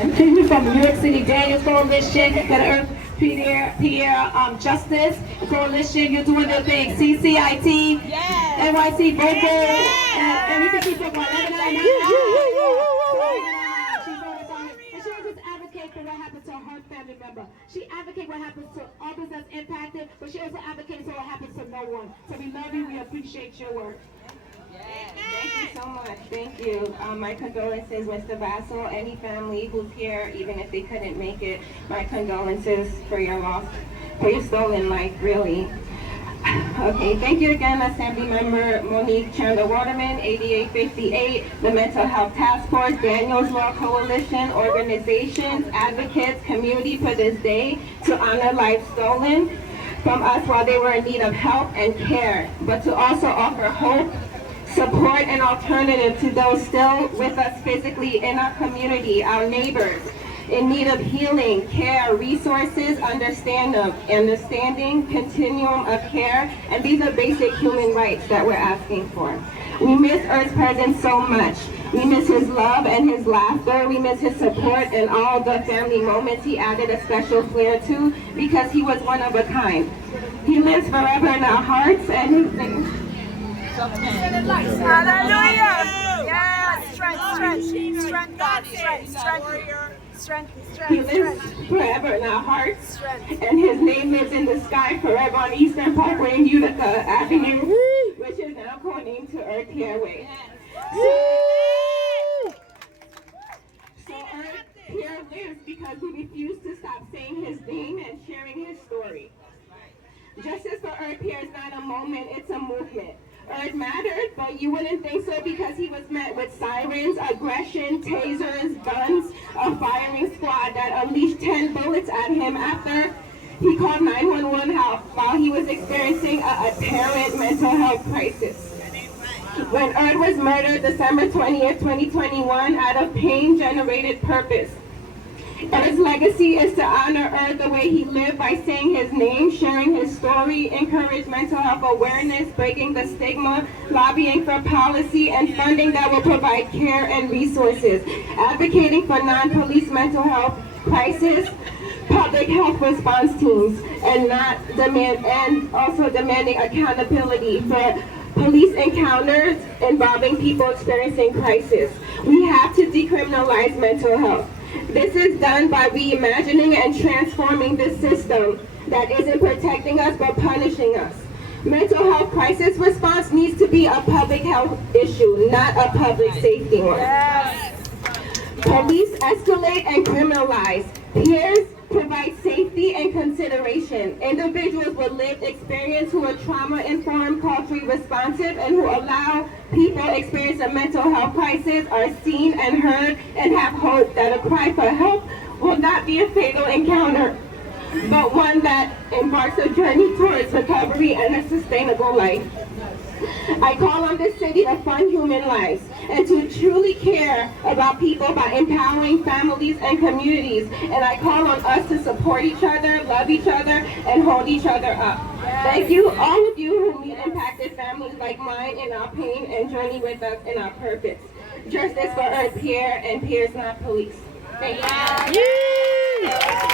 And from the New York City Daniels Coalition, the Earth Peer Justice Coalition, you're doing their thing. CCIT, NYC Vocal, and you can keep it going. And she doesn't just advocate for what happened to her family member. She advocates what happens to others that's impacted, but she also advocates for what happens to no one. So we love you. We appreciate your work. Thank you so much. Thank you. My condolences, Mr. Vassal. Any family who's here, even if they couldn't make it, my condolences for your loss, for your stolen life, really. Okay, thank you again, Assembly Member Monique Chandler Waterman, 8858, the Mental Health Task Force, Daniels Law Coalition, organizations, advocates, community for this day to honor life stolen from us while they were in need of help and care, but to also offer hope, support, and alternative to those still with us physically in our community, our neighbors, in need of healing, care, resources, understanding, continuum of care, and these are basic human rights that we're asking for. We miss Earth's presence so much. We miss his love and his laughter. We miss his support and all the family moments he added a special flair to because he was one of a kind. He lives forever in our hearts, and his name... Hallelujah! Yes, strength, God, strength. He lives forever in our hearts, and his name lives in the sky forever on Eastern Parkway and Utica Avenue, which is now codenamed to Earth Pierre. So Earth Pierre lives because we refuse to stop saying his name and sharing his story. Justice for Earth Pierre is not a moment, it's a movement. Earth mattered, but you wouldn't think so because he was met with sirens, aggression, tasers, guns, a firing squad that unleashed 10 bullets at him after he called 911 while he was experiencing a apparent mental health crisis. When Earth was murdered December 20th, 2021, out of pain-generated purpose. Earth's legacy is to honor Earth the way he lived by saying his name, sharing his story, encourage mental health awareness, breaking the stigma, lobbying for policy and funding that will provide care and resources, advocating for non-police mental health crisis, public health response teams, and also demanding accountability for police encounters involving people experiencing crisis. We have to decriminalize mental health. This is done by reimagining and transforming this system that isn't protecting us but punishing us. Mental health crisis response needs to be a public health issue, not a public safety one. Yes. Police escalate and criminalize. Peers provide safety and consideration. Individuals with lived experience who are trauma-informed, culturally responsive, and who allow people experience a mental health crisis are seen and heard and have hope that a cry for help will not be a fatal encounter, but one that embarks a journey towards recovery and a sustainable life. I call on this city to fund human lives and to truly care about people by empowering families and communities. And I call on us to support each other, love each other, and hold each other up. Thank you, all of you who meet impacted families like mine in our pain and journey with us in our purpose. Justice for Earth Pierre and Pierre's Not Police. Thank you.